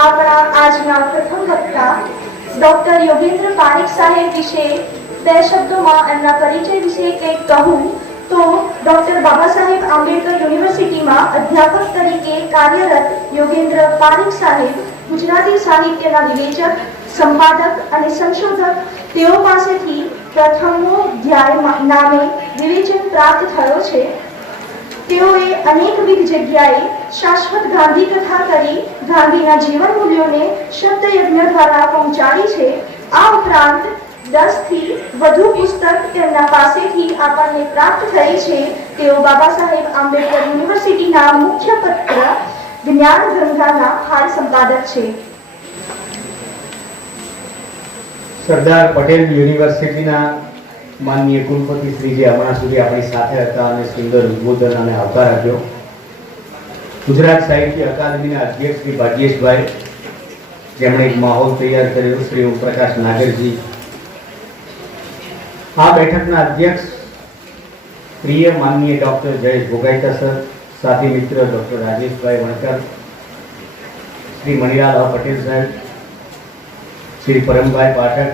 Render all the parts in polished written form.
આપણા આજના પ્રથમ વક્તા ડોક્ટર યોગેન્દ્ર પારેખ સાહેબ વિશે બે શબ્દોમાં એમના પરિચય વિશે કંઈક કહું તો ડોક્ટર બાબા સાહેબ આંબેડકર યુનિવર્સિટીમાં અધ્યાપક તરીકે કાર્યરત યોગેન્દ્ર પારેખ સાહેબ ગુજરાતી સાહિત્યના વિવેચક, સંપાદક અને સંશોધક તેઓ પાસેથી પ્રથમોધ્યાય નામે વિવેચન પ્રાપ્ત થયો છે। તેઓએ અનેકવિધ જગ્યાએ શાશ્વત ગાંધી કથા કરી ગાંધીના જીવન મૂલ્યોને શબ્દયજ્ઞ દ્વારા પહોંચાડી છે। આ ઉપરાંત 10 થી વધુ પુસ્તક તેમના પાસેથી આપણને પ્રાપ્ત થઈ છે। તેઓ બાબા સાહેબ આંબેડકર યુનિવર્સિટીના મુખ્ય પત્ર જ્ઞાન ગંગાના હાલ સંપાદક છે। સરદાર પટેલ યુનિવર્સિટીના માનનીય કુલપતિ શ્રી જે હમણાં સુધી આપણી સાથે હતા અને સુંદર ઉદ્બોધન અને આવકાર આપ્યો, ગુજરાત સાહિત્ય અકાદમીના અધ્યક્ષ શ્રી ભાગ્યેશભાઈ, જેમણે એક માહોલ તૈયાર કર્યો, શ્રી ઓમપ્રકાશ નાગરજી, આ બેઠકના અધ્યક્ષ પ્રિય માનનીય ડોક્ટર જયેશ ભોગાઈતા સર, સાથી મિત્ર ડોક્ટર રાજેશભાઈ વણકર, શ્રી મણિલાલ પટેલ સાહેબ, શ્રી પરમભાઈ પાઠક,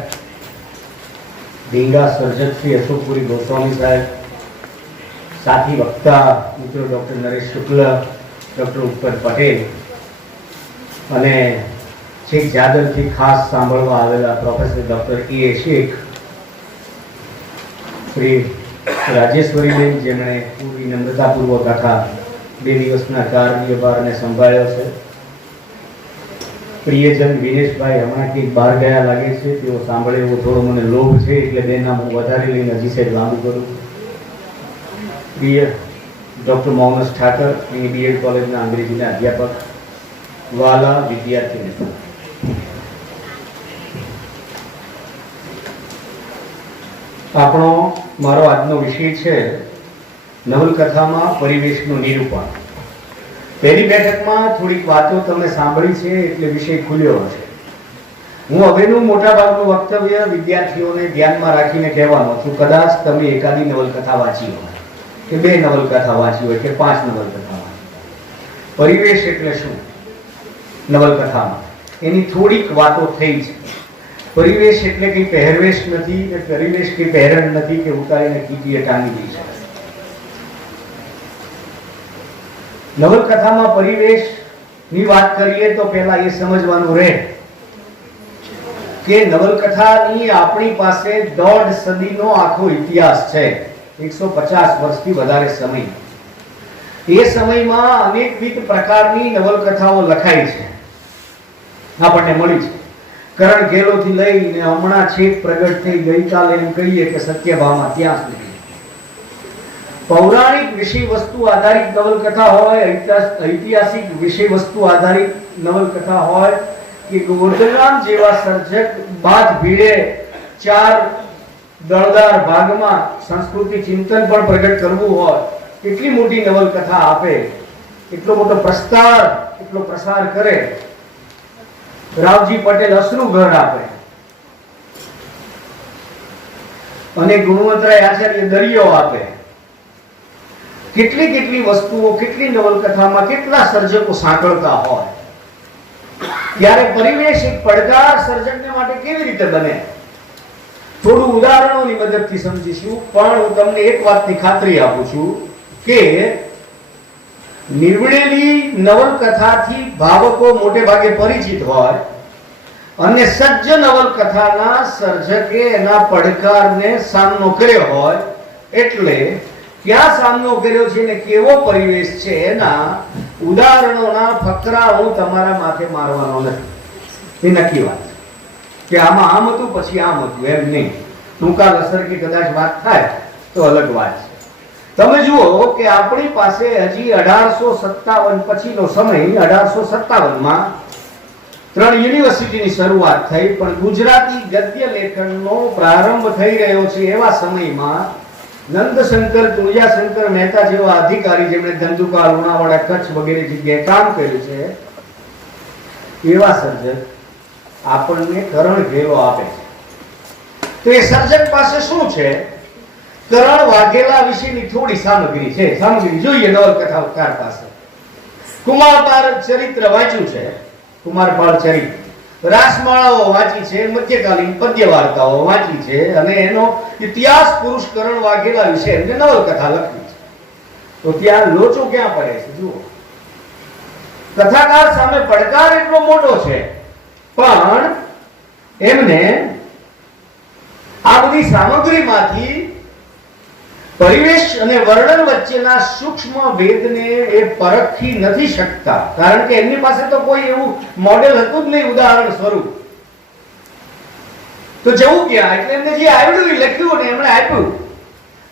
ડીંગા સર્જક શ્રી અશોકપુરી ગોસ્વામી સાહેબ, સાથી વક્તા મિત્રો ડોક્ટર નરેશ શુક્લ, ડોક્ટર ઉત્પલ પટેલ અને છેક જાદવથી ખાસ સાંભળવા આવેલા પ્રોફેસર ડોક્ટર એ શેખ, શ્રી રાજેશ્વરીબેન, જેમણે પૂરી નમ્રતાપૂર્વક આખા 2 દિવસના કાર્યભારને સંભાળ્યો છે, પ્રિયજન વિનેશભાઈ હમણાં કંઈક બહાર ગયા લાગે છે, તેઓ સાંભળે એવો થોડો મને લોભ છે એટલે બે નામ હું વધારે લઈને હજી સાહેબ લાંબુ કરું। પ્રિય ડૉક્ટર મોહમ્મદ ઠાકર, અહીં બીએડ કોલેજના અંગ્રેજીના અધ્યાપક, વાલા વિદ્યાર્થી મિત્રો, આપણો મારો આજનો વિષય છે નવલકથામાં પરિવેશનું નિરૂપણ। પહેલી બેઠકમાં થોડીક વાતો તમે સાંભળી છે એટલે વિષય ખુલ્યો હશે। હું હવેનું મોટાભાગનું વક્તવ્ય વિદ્યાર્થીઓને ધ્યાનમાં રાખીને કહેવાનો છું। કદાચ તમે એકાદી નવલકથા વાંચી હોય કે 2 નવલકથા વાંચી હોય કે 5 નવલકથા વાંચી। પરિવેશ એટલે શું નવલકથામાં એની થોડીક વાતો થઈ છે। પરિવેશ એટલે કંઈ પહેરવેશ નથી કે પરિવેશ કે પહેરણ નથી કે ઉતારીને કીટીએ ટાંગી દઈ છે। નવલકથામાં પરિવેશની વાત કરીએ તો પહેલા એ સમજવાનું રહે કે નવલકથાની આપણી પાસે 1.5 સદીનો આખો ઇતિહાસ છે, 150 વર્ષથી વધારે સમય। એ સમયમાં અનેકવિધ પ્રકારની નવલકથાઓ લખાઈ છે, આપણને મળી છે। કરણ ઘેલોથી લઈને હમણાં છેક પ્રગટ થઈ ગઈકાલે એમ કહીએ કે સત્યભામા ત્યાં સુધી પૌરાણિક વિષય વસ્તુ આધારિત નવલકથા હોય, ઐતિહાસિક વિષય વસ્તુ આધારિત નવલકથા હોય કે ગોરધરામ જેવા સર્જક બાદ ભીડે 4 દળદાર ભાગમાં સંસ્કૃતિ ચિંતન પણ પ્રગટ કરવું હોય, એટલી મોટી નવલકથા આપે, એટલો મોટો પ્રસ્તાર, એટલો પ્રસાર કરે। રાવજી પટેલ અશ્રુગઢ આપે અને ગુણવંતરાય આચાર્ય દરિયો આપે। કેટલી કેટલી વસ્તુઓ, કેટલી નવલકથામાં કેટલા સર્જકો સાંકળતા હોય, ત્યારે પરિવેશ એક પડકાર સર્જકને માટે કેવી રીતે બને, થોડું ઉદાહરણોની મદદથી સમજીશું। પણ હું તમને એક વાતની ખાતરી આપું છું કે નિવડેલી નવલકથાથી ભાવકો મોટે ભાગે પરિચિત હોય અને સજ્જ નવલકથાના સર્જકે એના પડકારને સામનો કર્યો હોય, એટલે ક્યાં સામનો કર્યો છે ને કેવો પરિવેશ છે એના ઉદાહરણોના ફકરા હું તમારા માથે મારવાનો નથી। એ નક્કી વાત કે આમાં આમ હતું પછી આમ હતું એમ નહીં, ટૂંકા લસર કે કદાચ વાત થાય તો અલગ વાત છે। તમે જુઓ કે આપણી પાસે હજી 1857 પછીનો સમય, 1857માં 3 યુનિવર્સિટીની શરૂઆત થઈ, પણ ગુજરાતી ગદ્ય લેખનનો પ્રારંભ થઈ રહ્યો છે એવા સમયમાં નંદશંકર તુળજાશંકર મહેતા જેવા અધિકારી, જેમણે ધંધુકા, લુણાવાડા, કચ્છ વગેરે જગ્યાએ કામ કર્યું છે, એવા સર્જક આપણને કરણ ઘેલો આપે છે। તો એ સર્જક પાસે શું છે? કરણ વાઘેલા વિશેની થોડી સામગ્રી છે। સામગ્રી જોઈએ નવલકથાકાર પાસે। કુમારપાર ચરિત્ર વાંચ્યું છે, કુમારપાળ ચરિત્ર, રાસમાળાઓ વાંચી છે, મધ્યકાલીન પદ્ય વાર્તાઓ વાંચી છે અને એનો ઇતિહાસ પુરુષ કરણ વાઘેલા વિશે એમને નવલકથા લખી છે. તો ત્યાં લોચો ક્યાં પડે છે? જુઓ, કથાકાર સામે પડકાર એટલો મોટો છે, પણ એમને આ બધી સામગ્રીમાંથી પરિવેશ અને વર્ણન વચ્ચેના સૂક્ષ્મ ભેદને એ પરખી નથી શકતા, કારણ કે એમની પાસે તો કોઈ એવું મોડેલ હતું જ નહીં ઉદાહરણ સ્વરૂપ. તો જવું ક્યાં? એટલે એમને જે આવડ્યું એ લખ્યું ને એમણે આપ્યું.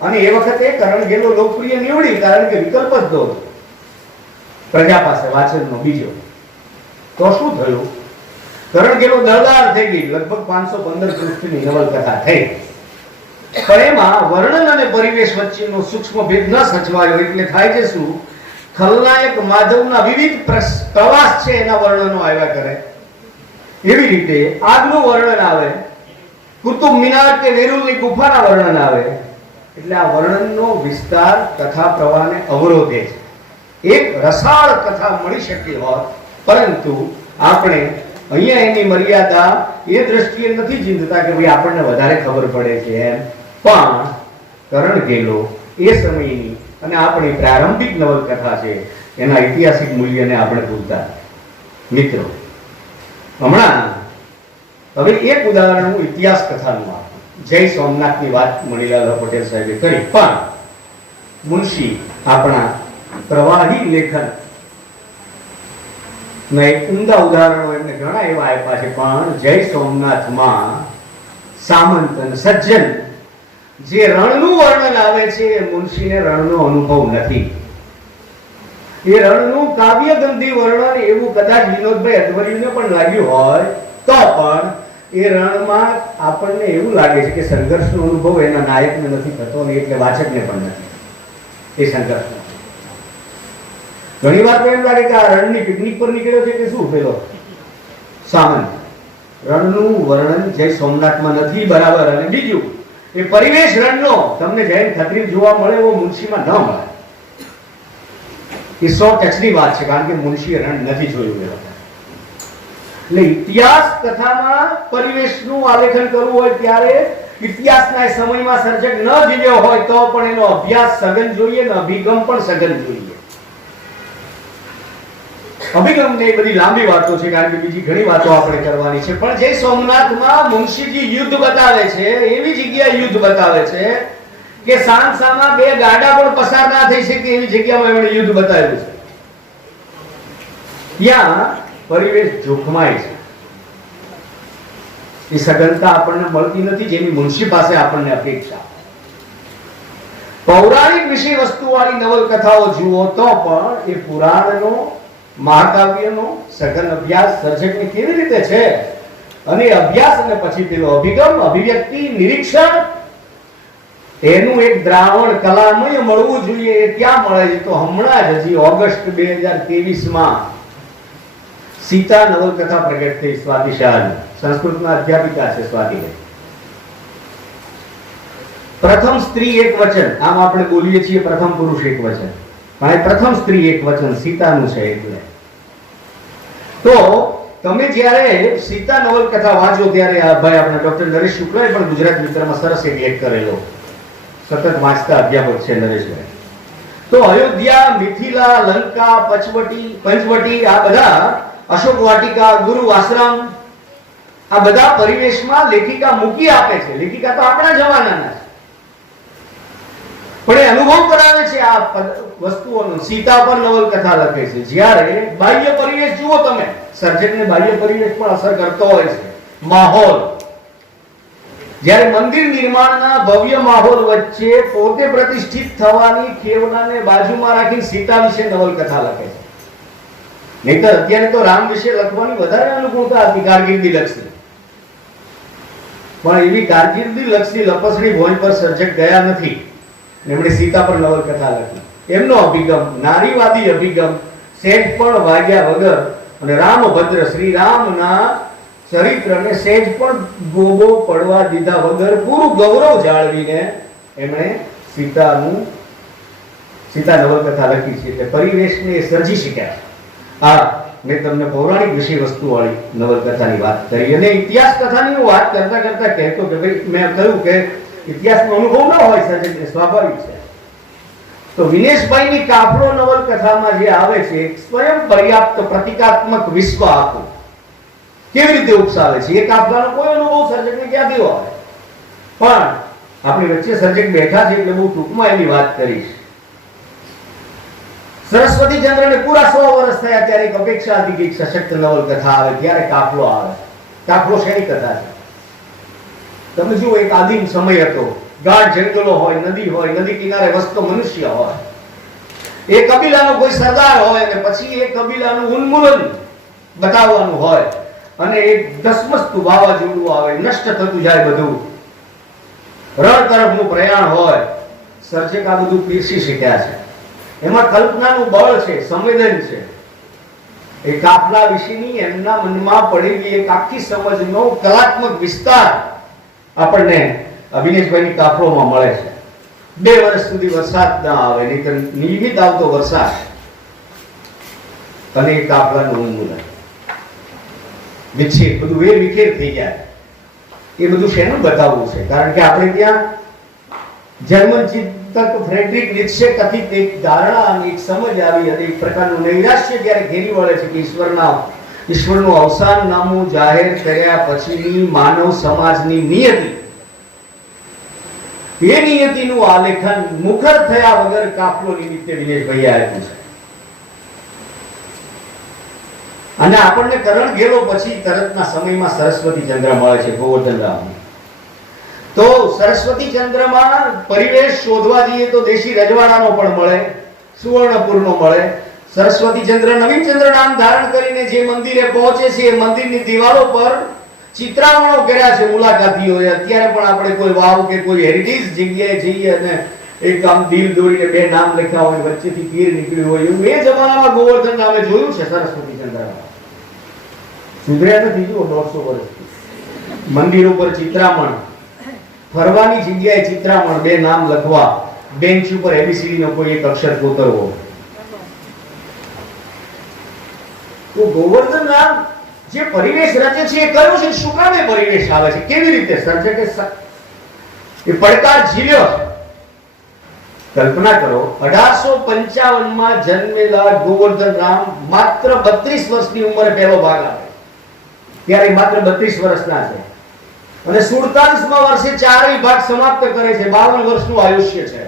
અને એ વખતે કરણ ગેલો લોકપ્રિય નીવડી, કારણ કે વિકલ્પ જ દો પ્રજા પાસે વાંચનનો બીજો. તો શું થયું? કરણ ગેલો દળદાર થઈ ગઈ, લગભગ 515 પૃષ્ઠની નવલકથા થઈ. પણ એમાં વર્ણન અને પરિવેશ વચ્ચેનો સૂક્ષ્મ ભેદ ન સચવાયો, એટલે થાય છે શું? ખલનાયક માધવના વિવિધ પ્રવાસ છે એના વર્ણનો આવ્યા કરે. એવી રીતે આગનું વર્ણન આવે, કુતુબ મિનાર કે વેરુલની ગુફાના વર્ણન આવે. એટલે આ વર્ણનનો વિસ્તાર કથા પ્રવાહને અવરોધે છે. એક રસાળ કથા મળી શકી હોત, પરંતુ આપણે અહીંયા એની મર્યાદા એ દ્રષ્ટિએ નથી ચિંતતા કે ભાઈ આપણને વધારે ખબર પડે છે એમ. પણ કરણ ગેલો એ સમયની અને આપણી પ્રારંભિક નવલકથા છે, એના ઐતિહાસિક મૂલ્યને આપણે ભૂલતા. મિત્રો, હમણાં હવે એક ઉદાહરણ હું ઇતિહાસ કથાનું આપું. જય સોમનાથની વાત મણિલાલ પટેલ સાહેબે કરી, પણ મુનશી આપણા પ્રવાહી લેખન એક ઉમદા ઉદાહરણો એમને ઘણા એવા આપ્યા છે. પણ જય સોમનાથમાં સામંત અને સજ્જન જે રણનું વર્ણન આવે છે, એ મુનશીને રણનો અનુભવ નથી. એ રણનું કાવ્યગંધી વર્ણન એવું કદાચ વિનોદભાઈ અધવરીને પણ લાગ્યું હોય તો પણ એ રણમાં આપણને એવું લાગે છે કે સંઘર્ષનો અનુભવ એના નાયકને નથી થતો, ને એટલે વાચકને પણ નથી એ સંઘર્ષનો. ઘણી વાર તો એમ લાગે કે આ રણની પિકનિક પર નીકળ્યો છે કે શું પેલો સામંત. રણનું વર્ણન જય સોમનાથમાં નથી બરાબર. અને બીજું, એ પરિવેશ રણનો તમને જૈન ખત્રી જોવા મળે એવો મુનશીમાં ન મળે. એ 100% વાત છે, કારણ કે મુનશીએ રણ નથી જોયું એ વખતે. એટલે ઇતિહાસ કથામાં પરિવેશનું આલેખન કરવું હોય ત્યારે ઇતિહાસના સમયમાં સર્જક ન જીવ્યો હોય તો પણ એનો અભ્યાસ સઘન જોઈએ ને અભિગમ પણ સઘન જોઈએ. અભિગમ ને બધી લાંબી વાતો છે, કારણ કે બીજી ઘણી વાતો આપણે કરવાની છે. પણ જય સોમનાથમાં મુનશીજી યુદ્ધ બતાવે છે, એવી જગ્યાએ યુદ્ધ બતાવે છે કે સામસામા બે ગાડા પણ પસાર ના થઈ શકે એવી જગ્યામાં એમણે યુદ્ધ બતાવ્યું છે. ત્યાં પરિવેશ જોખમાય છે. એ સઘનતા આપણને મળતી નથી જેની મુનશી પાસે આપણને અપેક્ષા. પૌરાણિક વિષય વસ્તુ વાળી નવલકથાઓ જુઓ તો પણ એ પુરાણનો મહાકાવ્યનો સઘન અભ્યાસ સર્જકને કેવી રીતે છે, અને અભ્યાસ અને પછી પેલો અભિગમ, અભિવ્યક્તિ, નિરીક્ષણ, એનું એક દ્રાવણ કલામય મળવું જોઈએ. એ ક્યાં મળે છે? તો હમણાં જ હજી ઓગસ્ટ 2023માં સીતા નવલકથા પ્રગટ થઈ. સ્વાતિ શાહ, સંસ્કૃતના અધ્યાપિકા છે સ્વાતિભાઈ. પ્રથમ સ્ત્રી એક વચન, આમ આપણે બોલીએ છીએ પ્રથમ પુરુષ એક વચન, પણ પ્રથમ સ્ત્રી એક વચન સીતાનું છે. એટલે તો તમે જ્યારે સીતા નવલકથા વાંચો ત્યારે આ ભાઈ આપણા ડોક્ટર નરેશ શુક્લાએ પણ ગુજરાત મિત્રમાં સરસ એક લેખ કરેલો, સતત વાંચતા અધ્યાપક છે નરેશભાઈ. તો અયોધ્યા, મિથિલા, લંકા, પંચવટી, આ બધા અશોક વાટિકા, ગુરુ આશ્રમ, આ બધા પરિવેશમાં લેખિકા મૂકી આપે છે. લેખિકા તો આપણા જમાનાના છે, પણ એ અનુભવ કરાવે છે આ વસ્તુઓનો. સીતા પર નવલકથા લખે છે. જ્યારે બાહ્ય પરિવેશ જુઓ તમે, સર્જકને બાહ્ય પરિવેશ પણ અસર કરતો હોય છે. માહોલ, જ્યારે મંદિર નિર્માણના ભવ્ય માહોલ વચ્ચે પોતે પ્રતિષ્ઠિત થવાની ખેવનાને બાજુમાં રાખી સીતા વિશે નવલકથા લખે છે. નહીતર અત્યારે તો રામ વિશે લખવાની વધારે અનુકૂળતા હતી, કારકિર્દી લક્ષી. પણ એવી કારકિર્દી લક્ષી લપસણી ભોજ પર સર્જક ગયા નથી. એમણે સીતા પર નવલકથા લખી. એમનો અભિગમ નારીવાદી અભિગમ, સેજ પણ વાગ્યા વગર, અને રામભદ્ર શ્રી રામના ચરિત્રને સેજ પણ ગોબો પડવા દીધા વગર પૂરું ગૌરવ જાળવીને એમણે સીતા નવલકથા લખી છે. એટલે પરિવેશને સર્જી શક્યા. આ મેં તમને પૌરાણિક વિષય વસ્તુ વાળી નવલકથાની વાત કરી અને ઇતિહાસ કથાની હું વાત કરતા કરતા કહેતો કે ભાઈ મેં કહ્યું કે ઇતિહાસનો અનુભવ ન હોય સર્જક, સ્વાભાવિક છે. તો વિનેશભાઈની કાફલો નવલકથામાં જે આવે છે એક સ્વયં પર્યાપ્ત પ્રતિકાત્મક વિશ્વ આખું કેવી રીતે ઉપસાવે છે. એ કાફલાનો કોઈ અનુભવ સર્જકને ક્યાંથી હોય, પણ આપણી વચ્ચે સર્જક બેઠા છે એટલે બહુ ટૂંકમાં એની વાત કરીશ. સરસ્વતી ચંદ્રને પૂરા 100 વર્ષ થયા ત્યારે એક અપેક્ષા હતી કે એક સશક્ત નવલકથા આવે, ત્યારે કાફલો આવે. કાફલો શેની કથા છે? તમે જુઓ, એક આદિમ સમય હતો, ગાઢ જંગલો હોય, નદી હોય, નદી કિનારે વસતો મનુષ્ય હોય, એ કબીલાનો કોઈ સરદાર હોય અને પછી એ કબીલાનું ઉન્મૂલન બતાવવાનું હોય અને એક ધસમસતું વાવાઝોડું આવે, નષ્ટ થતું જાય બધું, રણ તરફનું પ્રયાણ હોય. સર્જક આ બધું પીરસી શક્યા છે. એમાં કલ્પનાનું બળ છે, સંવેદન છે. એ કાફલા વિશેની એમના મનમાં પડેલી એક આખી સમજનો કલાત્મક વિસ્તાર આપણને વિનેશભાઈની કાફલોમાં મળે છે. 2 વર્ષ સુધી વરસાદ ના આવે, નહીંતર નિયમિત આવતો વરસાદ અને એ કાફલાનું ઉન્મૂલન, વિચ્છેદ, બધું વેર વિખેર થઈ જાય. એ બધું શેનું બતાવવું છે? કારણ કે આપણે ત્યાં જર્મન ચિંતક ફ્રેડરિક નીત્શે કથિત એક ધારણા અને એક સમજ આવી અને એક પ્રકારનું નૈરાશ્ય જ્યારે ઘેરી વળે છે કે ઈશ્વરનું અવસાન નામું જાહેર કર્યા પછીની માનવ સમાજની નિયતિ, એ નિયતિનું આલેખન મુખર થયા વગર કાફલો નિમિત્તે વિનેશભાઈએ આપ્યું છે. અને આપણને કરણ ઘેલો પછી તરતના સમયમાં સરસ્વતી ચંદ્ર મળે છે ગોવર્ધન રામ. તો સરસ્વતી ચંદ્રમાં પરિવેશ શોધવા જઈએ તો દેશી રજવાડાનો પણ મળે, સુવર્ણપુરનો મળે. સરસ્વતી ચંદ્ર નવીન ચંદ્ર નામ ધારણ કરીને જે મંદિરે પહોંચે છે એ મંદિરની દિવાલો પર ચિત્રાવણો કર્યા છે મુલાકાતીઓએ. અત્યારે પણ આપણે કોઈ વાવ કે કોઈ હેરિટેજ જગ્યાએ જઈએ અને એક આમ દિલ દોરીને 2 નામ લખ્યા હોય, વચ્ચેથી તીર નીકળ્યું હોય, એવું એ જમાનામાં ગોવર્ધન નામે જોયું છે. સરસ્વતી ચંદ્રમાં સુધર્યા નથી, જુઓ 150 વર્ષથી. મંદિર ઉપર ચિત્રામણ, ફરવાની જગ્યાએ ચિત્રામણ, 2 નામ લખવા, બેન્ચ ઉપર એબીસીડી નો કોઈ એક અક્ષર કોતરવો. તો ગોવર્ધન રામ જે પરિવેશ રચે છે એ કયો છે? શું કામ એ પરિવેશ આવે છે? કેવી રીતે સર્જકે એ પડકાર ઝીલ્યો છે? કલ્પના કરો, 1855 માં જન્મેલા ગોવર્ધન રામ માત્ર 32 વર્ષની ઉંમરે પહેલો ભાગ આપે, ત્યારે માત્ર 32 વર્ષના છે. અને 47મા વર્ષે 4 ભાગ સમાપ્ત કરે છે. 52 વર્ષનું આયુષ્ય છે.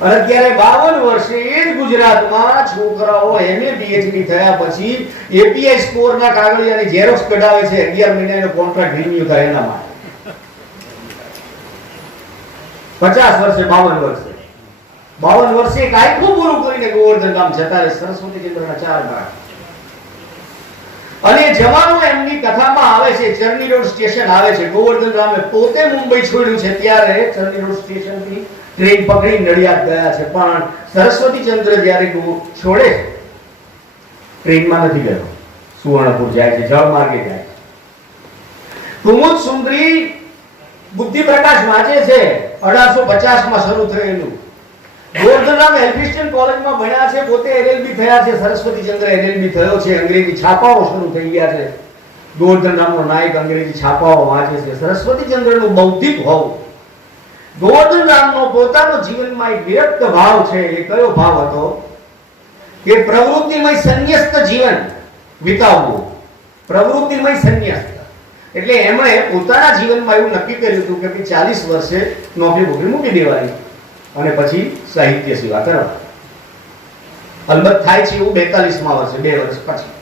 અને અત્યારે 52 વર્ષે એ જ ગુજરાતમાં છોકરાઓ MA PhD થયા પછી API સ્કોરના કાગળિયાની ઝેરોક્સ કઢાવે છે. 11 મહિનાનો કોન્ટ્રાક્ટ રિન્યુ થાય એના માટે. 50 વર્ષે 52 વર્ષે 52 વર્ષે એક આખું પૂરું કરીને ગોવર્ધન રામ જતા રહે. સરસ્વતી ચંદ્રના 4 ભાગ. અને જવાનો એમની કથામાં આવે છે, ચર્ની રોડ સ્ટેશન આવે છે. ગોવર્ધન રામે પોતે મુંબઈ છોડ્યું છે ત્યારે ચર્ની રોડ સ્ટેશનથી ટ્રેન પકડી નડિયાદ ગયા છે. પણ સરસ્વતી ચંદ્ર જ્યારે છોડે છે, ટ્રેનમાં નથી ગયો, સુવર્ણપુર જાય છે, જળ માર્ગે જાય છે. કુમુદ સુંદરી બુદ્ધિ પ્રકાશ વાંચે છે 1850 માં શરૂ થયેલું. ગોવર્ધન રામ એલ્ફિસ્ટન કોલેજમાં ભણ્યા છે, પોતે LLB થયા છે. સરસ્વતી ચંદ્ર LLB થયો છે. અંગ્રેજી છાપાઓ શરૂ થઈ ગયા છે. ગોવર્ધન રામનો નાયક અંગ્રેજી છાપાઓ વાંચે છે. સરસ્વતી ચંદ્રનું બૌદ્ધિક હોવું, ગોવર્ધન રામનો પોતાનો જીવનમાં એક વિરક્ત ભાવ છે. એ કયો ભાવ હતો? કે પ્રવૃત્તિમય સંન્યસ્ત જીવન વિતાવવું. પ્રવૃત્તિમય સંન્યસ્ત એટલે એમણે પોતાના જીવનમાં એવું નક્કી કર્યું હતું કે 40 વર્ષે નોકરી બોકરી મૂકી દેવાની અને પછી સાહિત્ય સેવા કરવાની. અલબત્ત થાય છે એવું 42મા વર્ષે, 2 વર્ષ પછી.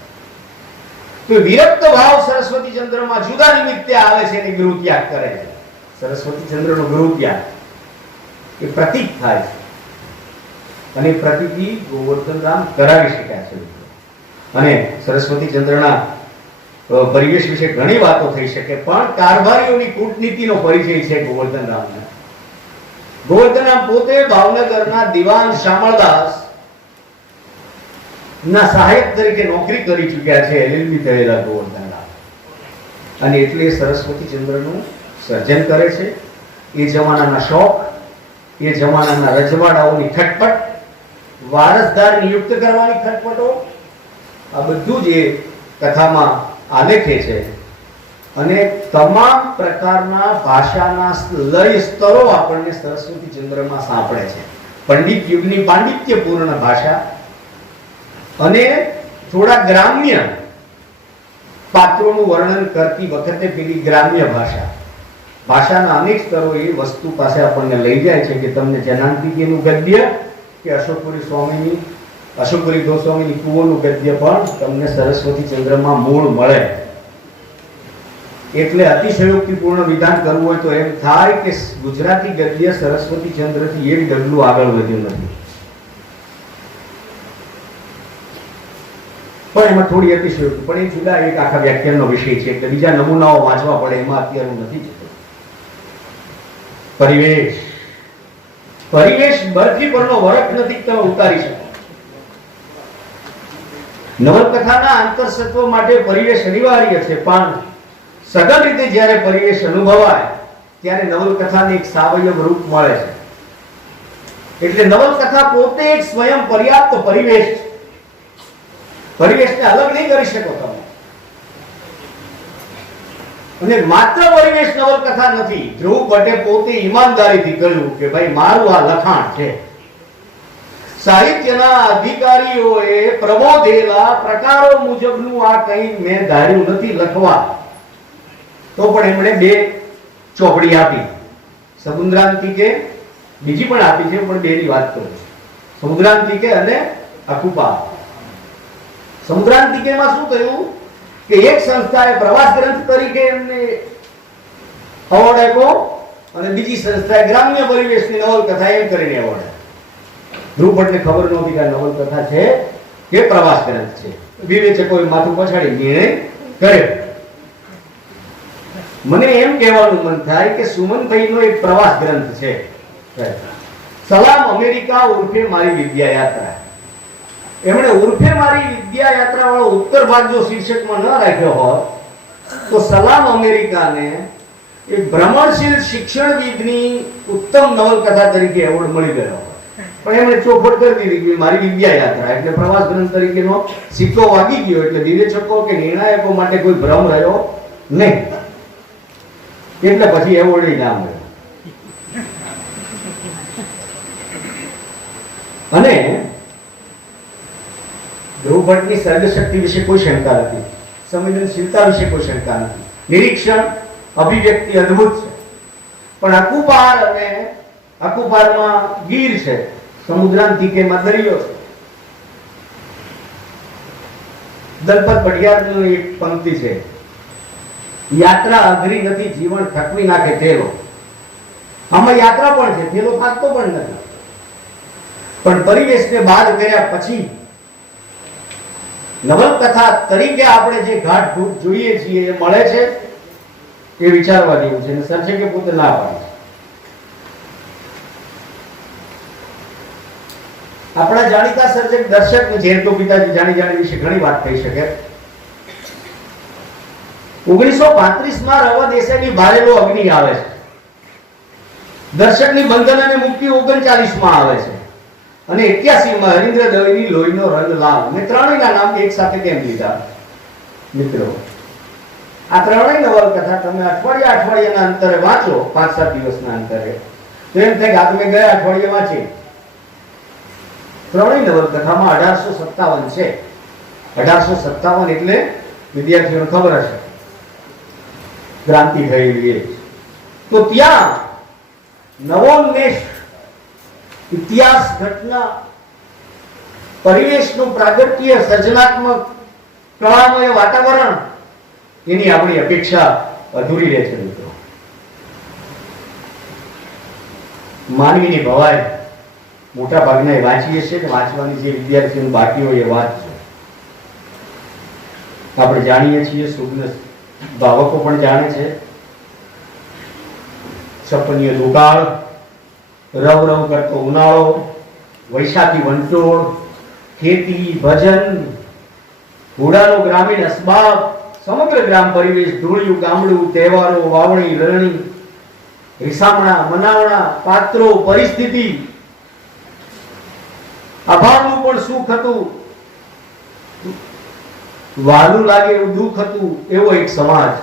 તો વિરક્ત ભાવ સરસ્વતી ચંદ્રમાં જુદા નિમિત્તે આવે છે અને ગૃહ ત્યાગ કરે છે. સરસ્વતી ચંદ્રનો ગૃહ ત્યાગ એ પ્રતીક થાય છે અને પ્રતીકથી ગોવર્ધન રામ કરાવી શક્યા છે. અને સરસ્વતી ચંદ્રના પરિવેશ વિશે ઘણી વાતો થઈ શકે, પણ કારભારીઓની કૂટનીતિનો પરિચય છે ગોવર્ધન રામને. ગોવર્ધન રામ પોતે ભાવનગરના દિવાન શામળદાસ ના સહાયક તરીકે નોકરી કરી ચૂક્યા છે. LLB થયેલા ગોવર્ધન રામ. અને એટલે સરસ્વતી ચંદ્રનું સર્જન કરે છે. એ જમાનાના શોખ, એ જમાનાના રજવાડાઓની ખટપટ, વારસદાર નિયુક્ત કરવાની ખટપટો આ બધું જ એ કથામાં આલેખે છે અને તમામ પ્રકારના ભાષાના લય સ્તરો આપણને સરસ્વતી ચંદ્રમાં સાંપડે છે. પંડિત યુગની પાંડિત્યપૂર્ણ ભાષા અને થોડા ગ્રામ્ય પાત્રોનું વર્ણન કરતી વખતે પેલી ગ્રામ્ય ભાષાના અનેક સ્તરો એ વસ્તુ પાસે આપણને લઈ જાય છે કે તમને જનાંતિકેનું ગદ્ય કે અશોકપુરી ગોસ્વામીની કુવોનું ગદ્ય પણ તમને સરસ્વતી ચંદ્રમાં મૂળ મળે. એટલે અતિશયોક્તિપૂર્ણ વિધાન કરવું હોય તો એમ થાય કે ગુજરાતી ગદ્ય સરસ્વતી ચંદ્રથી એક ડગલું આગળ વધ્યું નથી. પણ એમાં થોડી અતિશયોક્તિ, પણ એ જુદા એક આખા વ્યાખ્યાનનો વિષય છે એટલે બીજા નમૂનાઓ વાંચવા પડે, એમાં અત્યારે નથી જતો. પરિવેશ બરથી પરનો વરખ નથી તમે ઉતારી શકો. નવલકથાના આંતરસત્વ માટે પરિવેશ અનિવાર્ય છે, પણ સઘન રીતે જ્યારે પરિવેશ અનુભવાય ત્યારે નવલકથાને એક સાવયવ રૂપ મળે છે. એટલે નવલકથા પોતે એક સ્વયં પર્યાપ્ત પરિવેશ છે. પરિવેશને અલગ નહીં કરી શકો તમે. અને માત્ર પરિવેશ નવલકથા નથી. ધ્રુવ ભટ્ટે પોતે ઈમાનદારીથી કહ્યું કે ભાઈ મારું આ લખાણ છે. સાહિત્યના અધિકારીઓએ પ્રબોધેલા પ્રકારો મુજબનું આ કંઈ મેં ધાર્યું નથી લખવા. તો પણ એમણે બે ચોપડી આપી. સમુદ્રાંતિકે બીજી પણ આપી છે, પણ બેની વાત કરું. સમુદ્રાંતિકે અને અકુપા. સમુદ્રાંતિકેમાં શું થયું કે એક સંસ્થાએ પ્રવાસ ગ્રંથ તરીકે એમને એવોર્ડ આપ્યો અને બીજી સંસ્થાએ ગ્રામ્ય પરિવેશની નવલકથા એમ કરીને એવોર્ડ આપ્યો. ધ્રુવ ભટ્ટને ખબર નહોતી કે આ નવલકથા છે કે પ્રવાસ ગ્રંથ છે. વિવેચકોએ માથું પછાડી નિર્ણય કર્યો. મને એમ કહેવાનું મન થાય કે સુમનભાઈનો એક પ્રવાસ ગ્રંથ છે, સલામ અમેરિકા ઉર્ફે મારી વિદ્યા યાત્રા. એમણે ઉર્ફે મારી વિદ્યા યાત્રા વાળો ઉત્તર ભાગ જો શીર્ષકમાં ન રાખ્યો હોત તો સલામ અમેરિકાને એક ભ્રમણશીલ શિક્ષણવિદની ઉત્તમ નવલકથા તરીકે એવોર્ડ મળી ગયો. પણ એમણે ચોખવટ કરી દીધી કે મારી વિદ્યા યાત્રા એટલે પ્રવાસ ગ્રંથ તરીકેનો સિક્કો વાગી ગયો. એટલે વિવેચકો કે નિર્ણાયકો માટે કોઈ ભ્રમ રહ્યો નહીં. એટલે પછી એવોર્ડ ના મળ્યો. અને ધ્રુવ ભટ્ટની સર્ગશક્તિ વિશે કોઈ શંકા નથી, સંવેદનશીલતા વિશે કોઈ શંકા નથી, નિરીક્ષણ અભિવ્યક્તિ અદ્ભુત છે. પણ અકુપાર અને અકુપારમાં ગીર છે, સમુદ્રાંતિકેમાં દરિયો છે. દલપત ભટિયારની એક પંક્તિ છે, યાત્રા અઘરી નથી, જીવન થકવી નાખે થેલો. આમાં યાત્રા પણ છે, થેલો થાકતો પણ નથી. પણ પરિવેશને બાદ કર્યા પછી નવલકથા તરીકે આપણે જે ઘાટ જોઈએ છીએ એ મળે છે એ વિચારવા જેવું છે. સર્જકે પોતે ના પાડી છે. આપણા જાણીતા સર્જક દર્શક જેરતો પિતાજી જાણી વિશે ઘણી વાત કહી શકે. 1935 રવા દેસાઈની ભારેલો અગ્નિ આવે છે. દર્શકની બંધન અને મુક્તિ 39 આવે છે. અને 81 હરીન્દ્ર દવેની લોહીનો રંગ લાલ. મેં ત્રણેયના નામ એક સાથે કેમ લીધા મિત્રો? આ ત્રણેય નવલકથા તમે અઠવાડિયાના અંતરે વાંચો, 5-7 દિવસના અંતરે, તો એમ થાય કે આ તમે ગયા અઠવાડિયે વાંચી. ત્રણેય નવલકથામાં 1857 છે. 1857 એટલે વિદ્યાર્થીઓને ખબર હશે ક્રાંતિ થયેલી. તો ત્યાં નવોન્મેષ, ઇતિહાસ, ઘટના, પરિવેશનું પ્રાગટ્ય, સર્જનાત્મક કળામય વાતાવરણ, એની આપણી અપેક્ષા અધૂરી રહે છે મિત્રો. માનવીની ભવાઈ મોટા ભાગના વાંચીએ છીએ કે વાંચવાની જે વિદ્યાર્થીઓ બાકી હોય એ વાંચજો. આપણે જાણીએ છીએ, સુગ્ન ભાવકો પણ જાણે છે, સપનીય દુકાળ, રવ રવ કરતો ઉનાળો, વૈશાખી વંટોળ, ખેતી, ભજન, ઘોડાનો ગ્રામીણ અસબાબ, સમગ્ર ગ્રામ પરિવેશ, ધૂળિયું ગામડું, તહેવારો, વાવણી, લણણી, રીસામણા, મનાવણા, પાત્રો, પરિસ્થિતિ, અભાવનું પણ સુખ હતું, વહાલું લાગે એવું દુઃખ હતું એવો એક સમાજ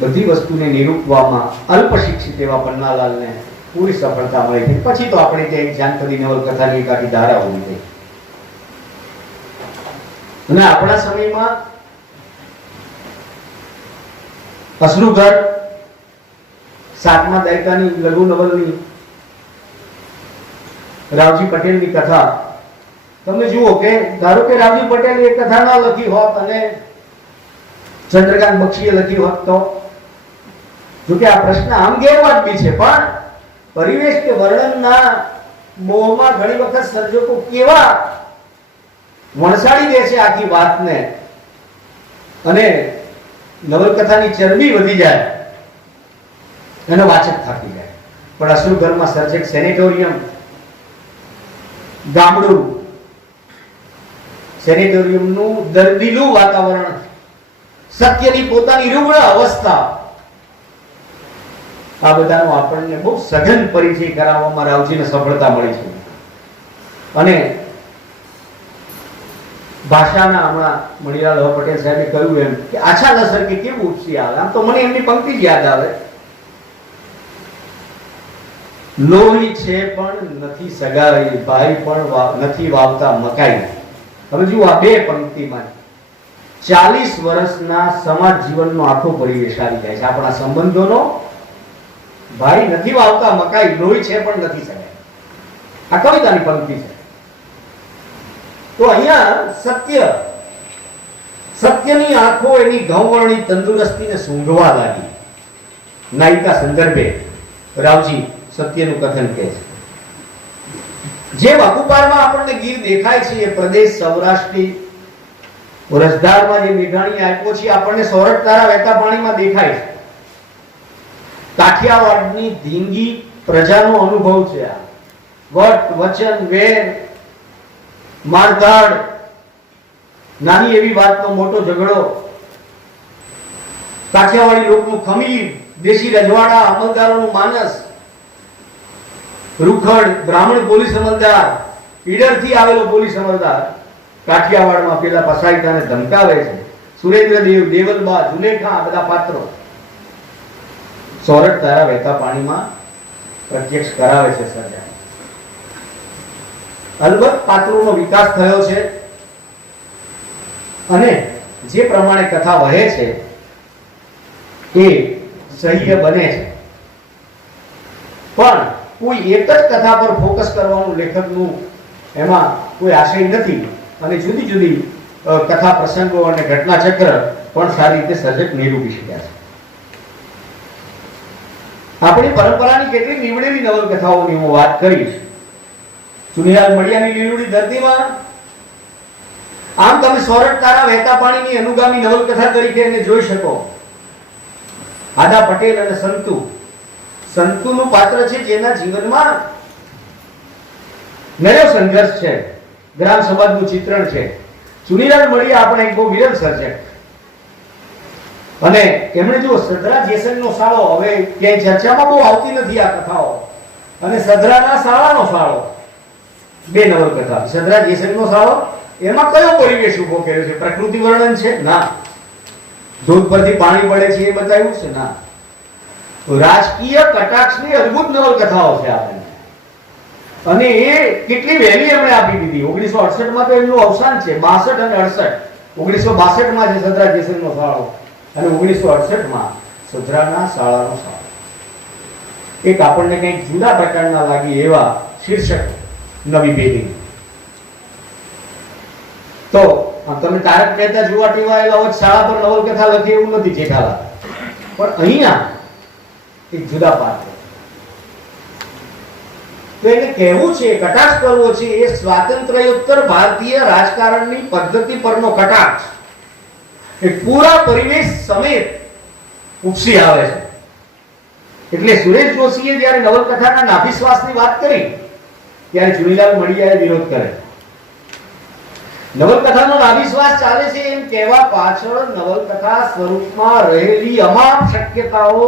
બધી વસ્તુને નિરૂપવામાં અલ્પ શિક્ષિત એવા પન્નાલાલને પૂરી સફળતા મળી હતી. પછી તો આપણે ત્યાં જાનપદી નવલકથાની એક આખી ધારા હોવી ગઈ. અને આપણા સમયમાં અશ્રુઘર 7મા દાયકાની લઘુ નવલની રાવજી પટેલની કથા તમે જુઓ કે ધારો કે રાવજી પટેલે એ કથા ના લખી હોત અને ચંદ્રકાંત બક્ષીએ લખી હોત તો જો કે આ પ્રશ્ન આમ ગેરવાજબી છે, પણ પરિવેશ કે વર્ણનના મોહમાં ઘણી વખત સર્જકો કેવા વણસાડી દે છે આખી વાતને અને નવલકથાની ચરબી વધી જાય અને વાચક થાકી જાય. પણ અશ્રુઘરમાં સર્જક સેનેટોરિયમ, ગામડું, સેનેટોરિયમનું દર્દીલું વાતાવરણ, સત્યની પોતાની રૂગ્ણ અવસ્થા, આ બધાનો આપણને બહુ સઘન પરિચય કરાવવામાં રાવજીને સફળતા મળી છે. અને ભાષાના હમણાં મણિલાલ પટેલ સાહેબે કહ્યું એમ કે આછા લસર કે કેવું ઉપસી આવે. આમ તો મને એમની પંક્તિ જ યાદ આવે, લોહી છે પણ નથી સગાઈ, ભાઈ પણ નથી વાવતા મકાઈ. હવે જુઓ આ બે પંક્તિમાં 40 વર્ષના સમાજ જીવનનો આખો પરિવેશ આવી જાય છે. આપણા સંબંધોનો ભાઈ નથી વાવતા મકાઈ, લોહી છે પણ નથી સગાઈ. આ કવિતાની પંક્તિ છે. તો અહીંયા સત્યની આંખો એની ઘઉંવર્ણી તંદુરસ્તીને સૂંઘવા લાગી. નાયિકા સંદર્ભે રાવજી સત્યનું કથન કહે છે. જે વાકુપારમાં આપણને ગીર દેખાય છે એ પ્રદેશ સૌરાષ્ટ્રની રસધારમાં જે મેઘાણી આપ્યો છે આપણને સોરઠ તારા વહેતા પાણીમાં દેખાય છે. કાઠિયાવાડની ધીંગી પ્રજાનો અનુભવ છે આ. વટ, વચન, વેર, મારધાડ, નાની એવી વાતનો મોટો ઝઘડો, કાઠિયાવાડી લોકનું ખમીર, દેશી રજવાડા, અમલદારોનું માનસ, રૂખડ બ્રાહ્મણ પોલીસ અમલદાર, ઈડરથી આવેલો પોલીસ અમલદાર કાઠિયાવાડમાં પેલા પસાઈતાને ધમકાવે છે. સુરેન્દ્રદેવ, દેવલબા, જુલેખા, આ બધા પાત્રો સોરઠ તારા વહેતા પાણીમાં પ્રત્યક્ષ કરાવે છે સર્જા. અલબત્ત પાત્રોનો વિકાસ થયો છે અને જે પ્રમાણે કથા વહે છે એ સહ્ય બને છે. પણ કોઈ એક જ કથા પર ફોકસ કરવાનું લેખકનું એમાં કોઈ આશય નથી અને જુદી જુદી કથા પ્રસંગો અને ઘટના ચક્ર પણ સારી રીતે સર્જક નિરૂપી શક્યા છે. આપણી પરંપરાની કેટલીક નીવડેલી નવલકથાઓની હું વાત કરીશ. ચુનીલાલ મડિયાની લીલુડી ધરતીમાં આમ તમે સોરઠ તારા વહેતા પાણીની અનુગામી નવલકથા તરીકે એને જોઈ શકો. આદા પટેલ અને સંતુ, સંતુનું પાત્ર છે જેના જીવનમાં નર્યો સંઘર્ષ છે, ગ્રામ સમાજનું ચિત્રણ છે. ચુનીલાલ મડિયા આપણે એક બહુ વિરલ સર્જક અને એમણે જો સદરા જેસનનો સાળો, હવે ક્યાંય ચર્ચામાં બહુ આવતી નથી આ કથાઓ, અને સદરાના સાળાનો સાળો, બે નવલકથા. સદરા જેસનનો સાળો એમાં કયો પરિવેશ ઉભો કર્યો છે? પ્રકૃતિ વર્ણન છે? ના. ધોધ પરથી પાણી પડે છે એ બતાવ્યું છે? ના. રાજકીય કટાક્ષની અદ્ભુત નવલકથાઓ છે આપણને અને એ કેટલી વહેલી એમણે આપી દીધી. 1968 માં તો એમનું અવસાન છે. 62 અને 68, 1962 માં છે સદરા જેસનનો સાળો અને 1968 માં સદરાના સાળાનો સાળો. એક આપણને કંઈક જુદા પ્રકારના લાગી એવા શીર્ષક નવી પેઢી. તો તમે તારક મહેતા જોવા ટેવાયેલા હોય, શાળા પર નવલકથા લખી એવું નથી જેઠાલાલ, પણ અહીંયા એક જુદા પાત્ર. તો એને કહેવું છે, કટાક્ષ કરવો છે એ સ્વાતંત્ર્યોત્તર ભારતીય રાજકારણની પદ્ધતિ પરનો કટાક્ષ એ પૂરા પરિવેશ સમેત ઉપસી આવે છે. એટલે સુરેશ જોશીએ જ્યારે નવલકથાના નાભિશ્વાસની વાત કરી ત્યારે ચુનીલાલ મડિયાએ વિરોધ કર્યો. નવલકથાનો નાભિશ્વાસ ચાલે છે એમ કહેવા પાછળ નવલકથા સ્વરૂપમાં રહેલી અમાપ શક્યતાઓ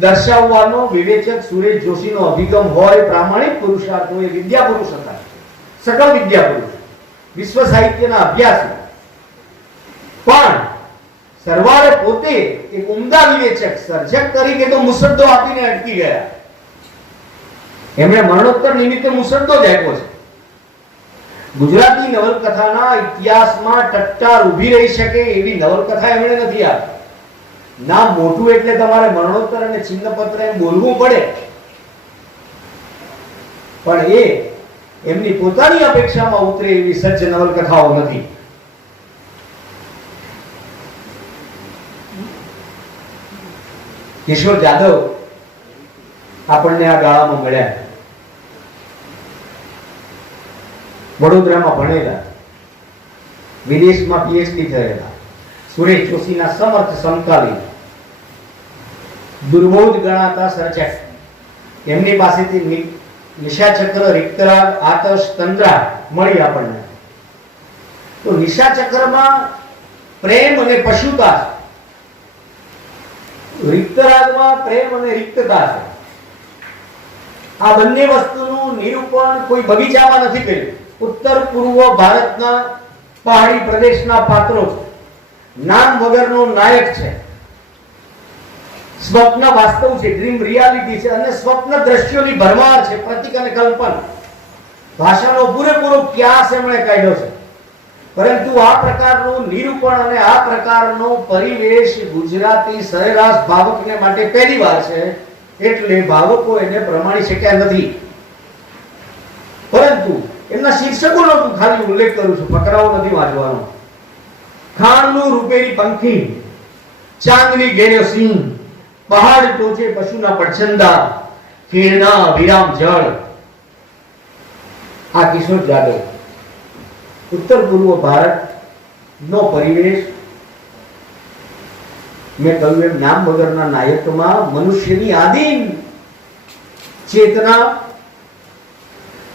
દર્શાવવાનો વિવેચક સુરેશ જોશીનો અભિગમ હોય. પ્રામાણિક પુરુષાર્થ હોય, વિદ્યા પુરુષ હતા, સકળ વિદ્યા પુરુષ, વિશ્વ સાહિત્યના અભ્યાસી, પણ સરવાળે પોતે એક ઉમદા વિવેચક, સર્જક તરીકે તો મુસદ્દો આપીને અટકી ગયા. એમણે મરણોત્તર નિમિત્તે મુસદ્દો જ આપ્યો છે. ગુજરાતી નવલકથાના ઇતિહાસમાં ટટ્ટાર ઊભી રહી શકે એવી નવલકથા એમણે નથી આપી. નામ મોટું એટલે તમારે મરણોત્તર અને ચિહ્નપત્ર એમ બોલવું પડે, પણ એ એમની પોતાની અપેક્ષામાં ઉતરે એવી સજ્જ નવલકથાઓ નથી. કિશોર જાદવ આપણને આ ગાળામાં મળ્યા. વડોદરામાં ભણેલા, વિદેશમાં પીએચડી થયેલા, સુરેશ જોશીના સમર્થ સમકાલીન, દુર્બોધ ગણાતા સર્જક. એમની પાસેથી નિશાચક્ર, રિક્તરાગ, આતશ, તંદ્રા મળી આપણને. તો નિશાચક્રમાં પ્રેમ અને પશુતા છે, રિક્તરાગમાં પ્રેમ અને રિક્તતા છે. આ બંને વસ્તુનું નિરૂપણ કોઈ બગીચામાં નથી કર્યું. ઉત્તર પૂર્વ ભારતના પહાડી પ્રદેશના પાત્રો છે. નામ વગરનો નાયક છે. સ્વપ્ન વાસ્તવ છે, ડ્રીમ રિયાલિટી છે, અને સ્વપ્ન દ્રશ્યોની ભરમાર છે, પ્રતીક અને કલ્પન. ભાષાનો પૂરેપૂરો ક્યાસ એમણે કાઢ્યો છે. પરંતુ આ પ્રકારનું નિરૂપણ અને આ પ્રકારનો પરિવેશ ગુજરાતી સરેરાશ ભાવકને માટે પહેલીવાર છે, એટલે ભાવકો એને પ્રમાણી શક્યા નથી. પરંતુ એમના શીર્ષકોનો હું ખાલી ઉલ્લેખ કરું છું, ફકરાઓ નથી વાંચવાનો. ખાણનું રૂપેરી પંખી, ચાંદની ઘેર્યો સિંહ, પહાડ ટોચે પશુના પડછંદા, ખીણના વિરામ જળ. આ કિશોર જાદવ ઉત્તર પૂર્વ ભારત નો પરિવેશ, મેં કહ્યું એમ નામ વગરના નાયકમાં મનુષ્યની આદિમ ચેતના.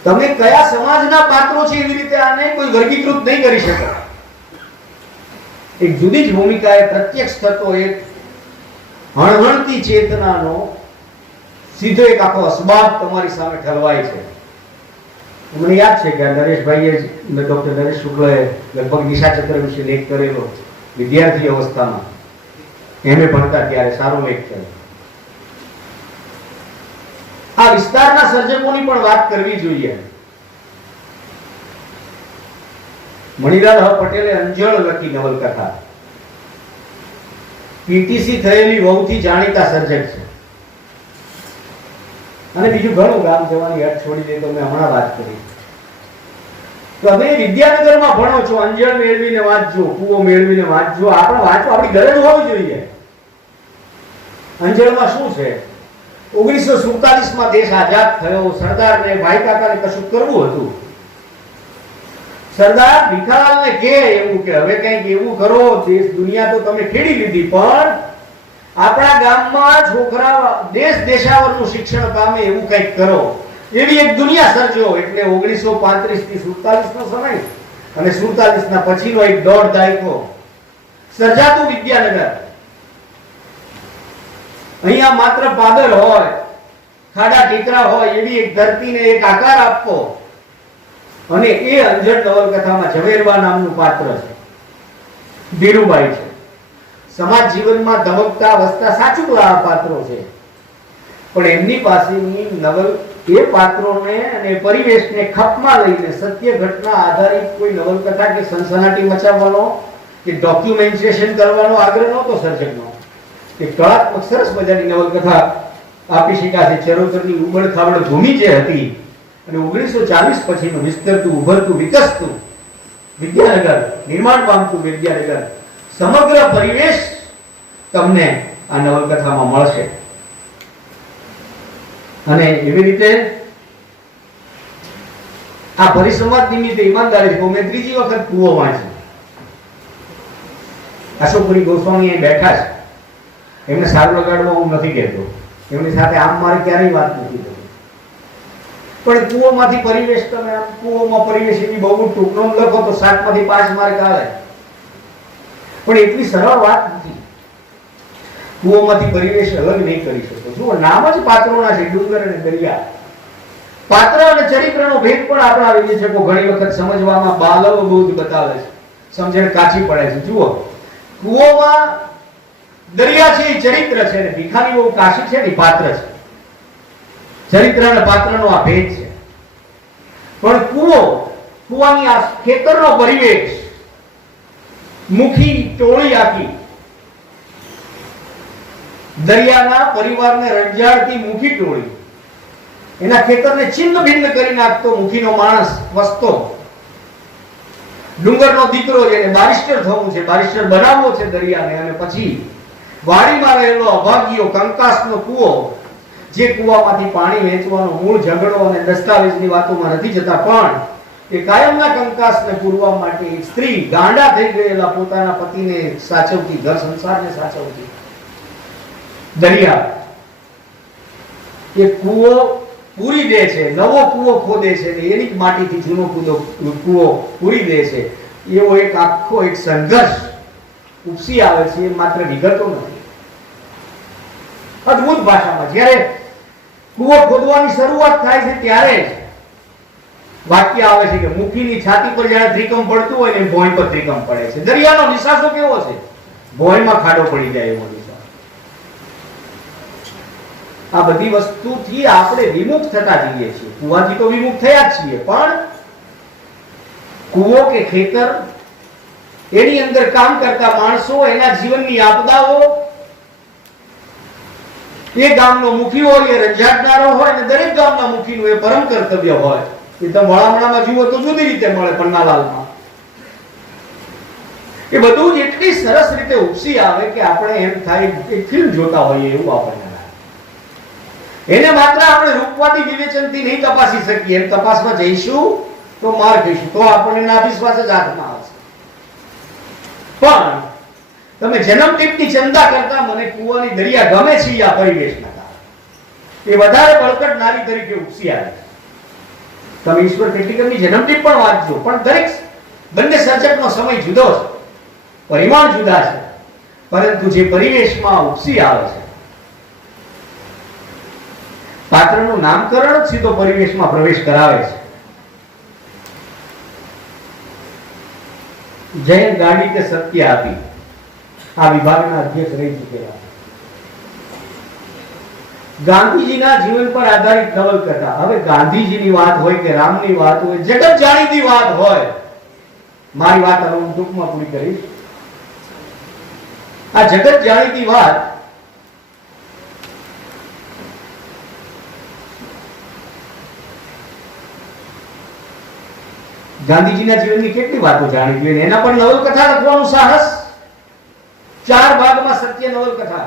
તમે કયા સમાજના પાત્રો છે એવી રીતે આને કોઈ વર્ગીકૃત નહીં કરી શકે. એક જુદી જ ભૂમિકાએ પ્રત્યક્ષ થતો એક હણહણતી ચેતનાનો સીધો એક આખો અસબાબ તમારી સામે ઠલવાય છે. મને યાદ છે કે નરેશભાઈએ, ડોક્ટર નરેશ શુક્લએ લગભગ નિશાચક્ર વિશે લેખ કરેલો વિદ્યાર્થી અવસ્થામાં, એમએ ભણતા ત્યારે સારો લેખ થયો. આ વિસ્તારના સર્જકોની પણ વાત કરવી જોઈએ. મણિલાલ હ પટેલે અંજળ લખી નવલકથા. પીટીસી થયેલી વહુથી જાણીતા સર્જક છે. અને બીજું ઘણું ગામ જવાની હટ છોડી દે તો મેં હમણાં વાત કરી. તમે વિદ્યાનગરમાં ભણો છો, અંજળ મેળવીને વાંચજો, કૂવો મેળવીને વાંચજો. આપણે વાંચવા આપણી ગરજ હોવી જોઈએ. અંજળમાં શું છે? 1947માં દેશ આઝાદ થયો. સરદારને, ભાઈ કાકાને કશું કરવું હતું. સરદાર ભીખાલાલને કહે એવું કે હવે કંઈક એવું કરો, દેશ દુનિયા તો તમે ખેડી લીધી, પણ આપણા ગામમાં છોકરા દેશ દેશાવરનું શિક્ષણ પામે એવું કંઈક કરો. એવી એક દુનિયા સર્જો. એટલે 1935 થી 47 નો સમય અને 47 ના પછીનો એક દોઢ દાયકો સર્જાતું વિદ્યાનગર. અહીંયા માત્ર પાદર હોય, ખાડા ટેકરા હોય એવી એક ધરતીને એક આકાર આપવો. અને એ અંજળ નવલકથામાં ઝવેરવા નામનું પાત્ર છે. ધીરુબાઈ છે. સમાજ જીવનમાં ધબકતા વસતા સાચું પાત્રો છે, પણ એમની પાસેની નવલ એ પાત્રોને અને પરિવેશને ખપમાં લઈને સત્ય ઘટના આધારિત કોઈ નવલકથા કે સનસનાટી મચાવવાનો કે ડોક્યુમેન્ટેશન કરવાનો આગ્રહ નહોતો સર્જકનો. એક કળાત્મક સરસ મજાની નવલકથા આપી શકાશે. ચરોતરની ઉબડ ખાબડ ભૂમિ જે હતી અને 1940 પછીનું વિસ્તરતું, ઉભરતું, વિકસતું વિદ્યાનગર, નિર્માણ પામતું વિદ્યાનગર, સમગ્ર પરિવેશ તમને આ નવલકથામાં મળશે. અને એવી રીતે આ પરિસંવાદ નિમિત્તે ઈમાનદારી મેં ત્રીજી વખત કૂવો વાંચી. અશોકપુરી ગોસ્વામી અહીં બેઠા છે. એમને સારું લગાડવા હું નથી કહેતો, એમની સાથે આમ મારે ક્યારેય વાત નથી થતી, પણ કૂવોમાંથી પરિવેશ, તમે આમ કૂવોમાં પરિવેશ એવી બહુ ટૂંકનો લખો તો 7 માંથી 5 માર્ક આવે, પણ એટલી સરળ વાત નથી. કૂવોમાંથી પરિવેશ અલગ નહીં કરી શકો. જુઓ, નામ જ પાત્રોના છે, ડુંગર અને દરિયા. પાત્ર અને ચરિત્રનો ભેદ પણ આપણા વિવેચકો ઘણી વખત સમજવામાં બાલવ બુદ્ધ બતાવે છે, સમજણ કાચી પડે છે. જુઓ, કૂવોમાં દરિયા છે એ ચરિત્ર છે, અને ભીખાની બહુ કાશી છે ને પાત્ર છે. ચરિત્ર અને પાત્રનો આ ભેદ છે. પણ કૂવાની આ ખેતરનો પરિવેશ, મુખી ટોળી આખી દરિયાના પરિવારને રંજાડતી મુખી ટોળી, એના ખેતરને છિન્ન ભિન્ન કરી નાખતો મુખીનો માણસ વસતો, ડુંગરનો દીકરો જેને બારિસ્ટર થવું છે, બારિસ્ટર બનાવવો છે દરિયાને, અને પછી વાડીમાં રહેલો અભાગીયો કંકાસનો કૂવો, જે કૂવામાંથી પાણી વેચવાનો મૂળ ઝઘડો અને દસ્તાવેજની વાતોમાં નથી જતા, પણ એ કાયમના કંકાસને પૂરવા માટે એક સ્ત્રી ગાંડા થઈ ગયેલા પોતાના પતિને સાચવતી, ઘર સંસારને સાચવતી દરિયા એ કૂવો પૂરી દે છે, નવો કૂવો ખોદે છે, એની જ માટીથી જૂનો કૂવો પૂરી દે છે. એવો એક આખો એક સંઘર્ષ ઉપસી આવે છે. એ માત્ર વિગતો નથી, અદ્ભુત ભાષામાં જ્યારે કૂવો ખોદવાની શરૂઆત થાય છે ત્યારે જ વાક્ય આવે છે કે મુખીની છાતી પર જ્યારે ત્રિકમ પડતું હોય ને ભોંય પર ત્રિકમ પડે છે. દરિયાનો નિશાસો કેવો છે? ભોંયમાં ખાડો પડી જાય એવો નિશાસો. આ બધી વસ્તુથી આપણે વિમુખ થતા જઈએ છીએ. કૂવાથી તો વિમુખ થયા જ છીએ, પણ કૂવો કે ખેતર, એની અંદર કામ કરતા માણસો, એના જીવનની આપદાઓ, એ ગામનો મુખી હોય એ રંજાડનારો હોય, અને દરેક ગામના મુખીનું એ પરમ કર્તવ્ય હોય. એ તો વળામણામાં જુઓ તો જુદી રીતે મળે, પન્નાલાલમાં એ બધું જ એટલી સરસ રીતે ઉપસી આવે કે આપણે એમ થાય એક ફિલ્મ જોતા હોઈએ એવું આપણને લાગે. એને માત્ર આપણે રૂપવાદી વિવેચનથી નહીં તપાસી શકીએ. એમ તપાસમાં જઈશું તો માર ખાઈશું, તો આપણને ના વિશ્વાસ જ હાથમાં આવશે. પણ તમે જન્મટીપની ચંદા કરતા મને કૂવાની દરિયા ગમે છે આ પરિવેશના કારણે એ વધારે બળકટ નારી તરીકે ઉપસી આવે. તમે ઈશ્વર પેટીકરની જન્મટીપ પણ વાંચજો, પણ દરેક બંને સર્જકનો સમય જુદો છે, પરિમાણ જુદા છે, પરંતુ જે પરિવેશમાં ઉપસી આવે છે, પાત્રનું નામકરણ જ સીધો પરિવેશમાં પ્રવેશ કરાવે છે. જૈન ગાંડી કે સત્ય આપી આ વિભાગના અધ્યક્ષ રહી ચૂકેલા. ગાંધીજીના જીવન પર આધારિત નવલકથા. હવે ગાંધીજીની વાત હોય કે રામની વાત હોય, જગત જાણીતી વાત હોય, મારી વાત હવે હું ટૂંકમાં પૂરી કરીશ. આ જગત જાણીતી વાત ગાંધીજીના જીવનની કેટલી વાતો જાણીતી હોય, એના પર નવલકથા લખવાનું સાહસ. 4 ભાગમાં સત્ય નવલકથા.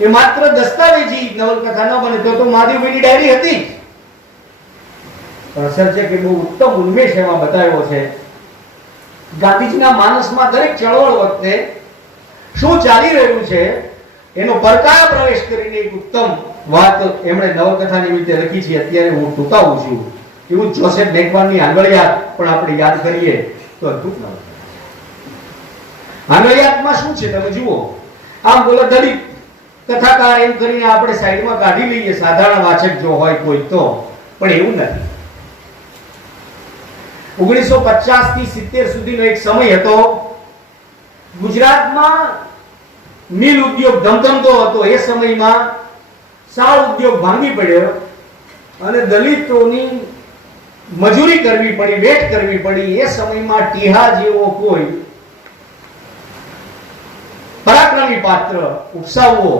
એ માત્ર દસ્તાવેજી નવલકથા ન બને તો મહાદેવભાઈની ડાયરી હતી. પણ સર્જકે બહુ ઉત્તમ ઉન્મેષ એમાં બતાવ્યો છે. ગાંધીજીના માનસમાં દરેક ચળવળ વખતે શું ચાલી રહ્યું છે એનો પડકાર પ્રવેશ કરીને એક ઉત્તમ વાત એમણે નવલકથા નિમિત્તે લખી છે. અત્યારે હું ટૂંકાવું છું. એવું જોસેફ નેકવાનની આંગળિયાત પણ આપણે યાદ કરીએ તો અદ્ભુત નવલકથા. આંગળિયાતમાં શું છે તમે જુઓ. આમ બોલો દલિત કથાકાર એમ કરીને આપણે સાઈડમાં કાઢી લઈએ, સાધારણ વાચક જો હોય કોઈ તો, પણ એવું નથી. 1950 થી 70 સુધીનો એક સમય હતો. ગુજરાતમાં મિલ ઉદ્યોગ ધમધમતો હતો. એ સમયમાં સાળ ઉદ્યોગ ભાંગી પડ્યો અને દલિતોની મજૂરી કરવી પડી, વેઠ કરવી પડી. એ સમયમાં ટીહા જેવો કોઈ પરાક્રમી પાત્ર ઉપસાવવો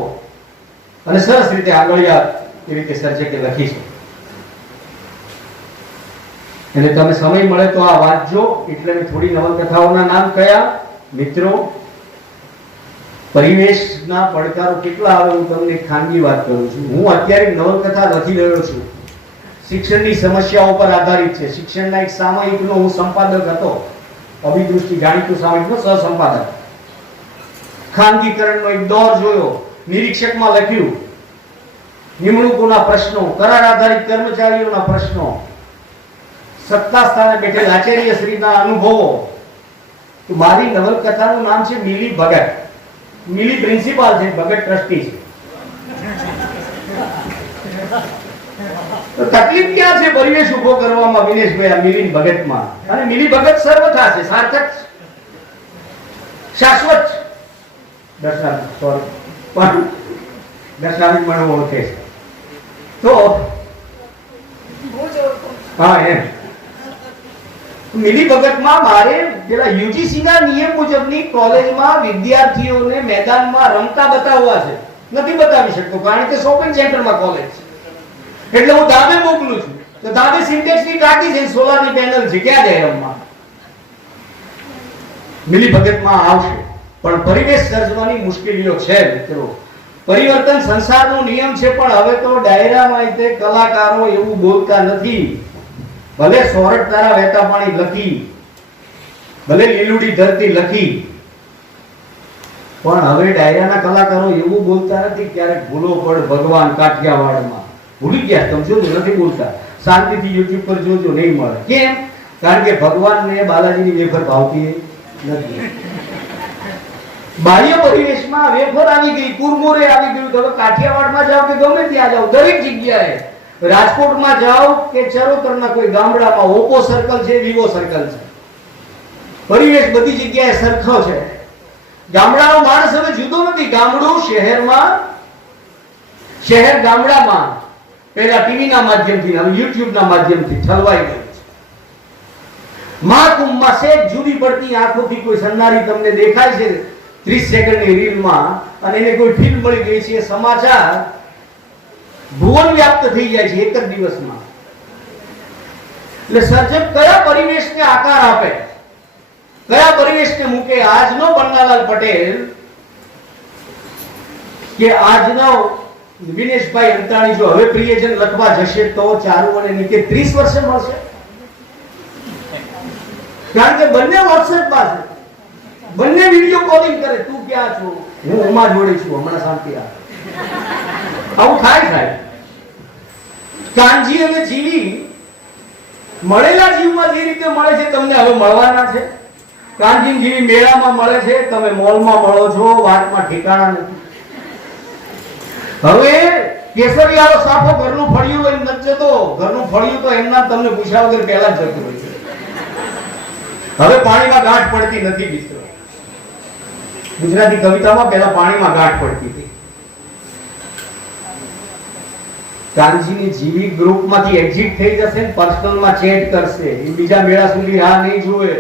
અને સરસ રીતે આંગળિયાત એ રીતે સર્જકે લખી છે. એટલે તમે સમય મળે તો આ વાંચજો. એટલે થોડી નવલકથાઓના નામ કયા મિત્રો, પરિવેશના પડકારો કેટલા આવે હું તમને ખાનગી વાત કરું છું. હું અત્યારે નવલકથા લખી રહ્યો છું. શિક્ષણની સમસ્યાઓ પર આધારિત છે. શિક્ષણના એક સામયિકનો હું સંપાદક હતો. અભિદૃષ્ટિ જાણીતું સામયિકનો સહસંપાદક. ખાનગીકરણનો એક દોર જોયો, નિરીક્ષકમાં લખ્યું નિમણૂકોના પ્રશ્નો, કરાર આધારિત કર્મચારીઓના પ્રશ્નો, સત્તા સ્થાને બેઠેલ આચાર્ય શ્રીના અનુભવો. તો મારી નવલકથાનું નામ છે મિલી ભગત. મિલી પ્રિન્સિપાલ છે, ભગત ટ્રસ્ટી છે. તો તકલીફ ક્યાં છે પરિવેશ ઉભો કરવામાં વિનેશભાઈ? આ મિલી ભગતમાં. અને મિલી ભગત સર્વથા છે, સાર્થક, શાશ્વત. દર્શનાવી પણ ઓળખે છે. તો હા, એમ મિલી ભગતમાં મારે પેલા યુજીસી ના નિયમ મુજબની કોલેજમાં વિદ્યાર્થીઓને મેદાનમાં રમતા બતાવવા છે. નથી બતાવી શકતો કારણ કે શોપિંગ સેન્ટરમાં કોલેજ છે. એટલે હું ધાબે મોકલું છું. તો ધાબે સિન્ટેક્સની ટાંકી છે, સોલારની પેનલ છે, ક્યાં જાય રમવા? મિલી ભગતમાં આવશે, પણ પરિવેશ સર્જવાની મુશ્કેલીઓ છે મિત્રો. પરિવર્તન સંસારનો નિયમ છે, પણ હવે તો ડાયરામાં તે કલાકારો એવું બોલતા નથી. ભલે સોરઠ તારા વહેતા પાણી લખી, ભલે લીલુડી ધરતી લખી, પણ હવે ડાયરાના કલાકારો એવું બોલતા નથી. ક્યારેક ભૂલો પડ ભગવાન કાઠિયાવાડમાં ભૂલી ગયા, સમજો નથી બોલતા. શાંતિથી યુટ્યુબ પર જોજો, નહીં મળે. કેમ? કારણ કે ભગવાનને બાલાજીની વેફર ભાવતી નથી. બાહ્ય પરિવેશમાં વેફર આવી ગઈ, કુરમુરે આવી ગયું. તો કાઠિયાવાડમાં જાઓ કે ગમે ત્યાં જાઓ, દરેક જગ્યાએ, રાજકોટમાં જાઓ કે ચરોતરના કોઈ ગામડામાં, ઓપો સર્કલ છે, વિવો સર્કલ છે, પરિવેશ બધી જગ્યાએ સરખો છે. ગામડાનો માણસ હવે જુદો નથી. ગામડું શહેરમાં, શહેર ગામડામાં પહેલા ટીવી ના માધ્યમથી, હવે યુટ્યુબ ના માધ્યમથી ઠલવાઈ ગયું છે. મહાકુંભમાં સેજ જુદી પડતી આંખોથી કોઈ સન્નારી તમને દેખાય છે 30 સેકન્ડની રીલમાં, અને એને કોઈ ફિલ્મ મળી ગઈ છે, સમાચાર ભુવન વ્યાપ્ત થઈ જાય છે એક જ દિવસમાં. એટલે સર્જક કયા પરિવેશને આકાર આપે, કયા પરિવેશને મૂકે? આજનો પન્નાલાલ પટેલ કે આજનો વિનેશભાઈ અંતાણી જો હવે પ્રિયજન લખવા જશે તો ચારુ અને નીકે 30 વર્ષે મળશે. કારણ કે બંને વોટ્સએપમાં છે, બંને વિડિયો કોલિંગ કરે. તું ક્યાં છો? હું ઉમા જોડે છું, હમણાં શાંતિ રાખ. આવું થાય. કાનજી અને જીવી મળેલા જીવમાં જે રીતે મળે છે તમને હવે મળવાના છે. કાનજી જીવી મેળામાં મળે છે, તમે મોલમાં મળો છો, વાતમાં ઠેકાણા નથી. હવે કેસરિયાળો સાફો ઘરનું ફળિયું લઈને નથી જતો. ઘરનું ફળિયું તો એમના તમને પૂછ્યા વગર પહેલા જ જતું હોય છે. હવે પાણીમાં ગાંઠ પડતી નથી મિત્રો. ગુજરાતી કવિતામાં પહેલા પાણીમાં ગાંઠ પડતી હતી. કાનજીની જીવી ગ્રુપમાંથી એક્ઝિટ થઈ જશે, પર્સનલમાં ચેટ કરશે, એ બીજા મેળા સુધી રાહ નહીં જોવે.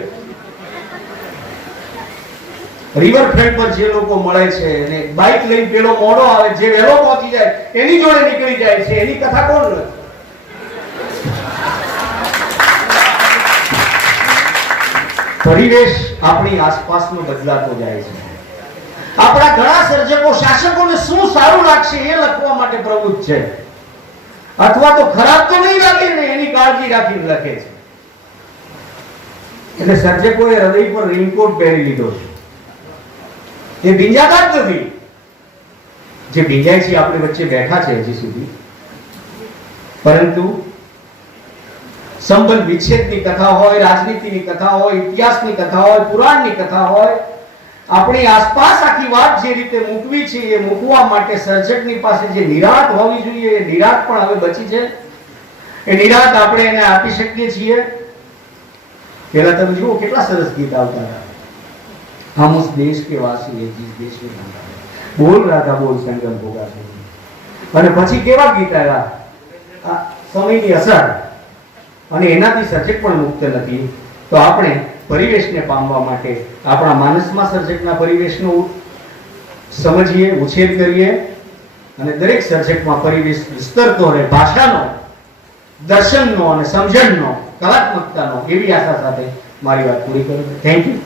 રિવરફ્રન્ટ પર જે લોકો મળે છે અને બાઇક લઈને પેલો મોડો આવે, જે વહેલો પહોંચી જાય એની જોડે નીકળી જાય છે, એની કથા કોણ લે? પરિવેશ આપણી આસપાસનો બદલાતો જાય છે. આપણા ઘણા સર્જકો શાસકોને શું સારું લાગશે એ લખવા માટે પ્રવૃત્ત છે, અથવા તો ખરાબ તો નહીં લાગે ને એની કાળજી રાખીને લખે છે. એટલે સર્જકોએ હૃદય પર રેનકોટ પહેરી લીધો છે. એ ભીંજાતા જ નથી. જે ભીંજાય છે આપણી વચ્ચે બેઠા છે હજી સુધી, પરંતુ સંબંધ વિચ્છેદની કથા હોય, રાજનીતિની કથા હોય, ઇતિહાસની કથા હોય, પુરાણની કથા હોય, આપણી આસપાસ આખી વાત જે રીતે મૂકવી છે એ મૂકવા માટે સર્જકની પાસે જે નિરાત હોવી જોઈએ એ નિરાત પણ હવે બચી છે. એ નિરાત આપણે એને આપી શકીએ છીએ. પહેલા તમે જુઓ કેટલા સરસ ગીત આવતા હતા. हम उस देश के वासी है जिस देश में बोल रहा था बोल संगम होगा. અને પછી કેવા ગીત આવ્યા, આ સમયની અસર, અને એનાથી સર્જક પણ મુક્ત નથી. તો આપણે પરિવેશને પામવા માટે આપણા માનસમાં સર્જકના પરિવેશનો સમજીએ, ઉછેર કરીએ, અને દરેક સર્જકમાં પરિવેશ વિસ્તરતો રહે, ભાષાનો, દર્શનનો અને સમજણનો, કલાત્મકતાનો. એવી આશા સાથે મારી વાત પૂરી કરું. Thank you.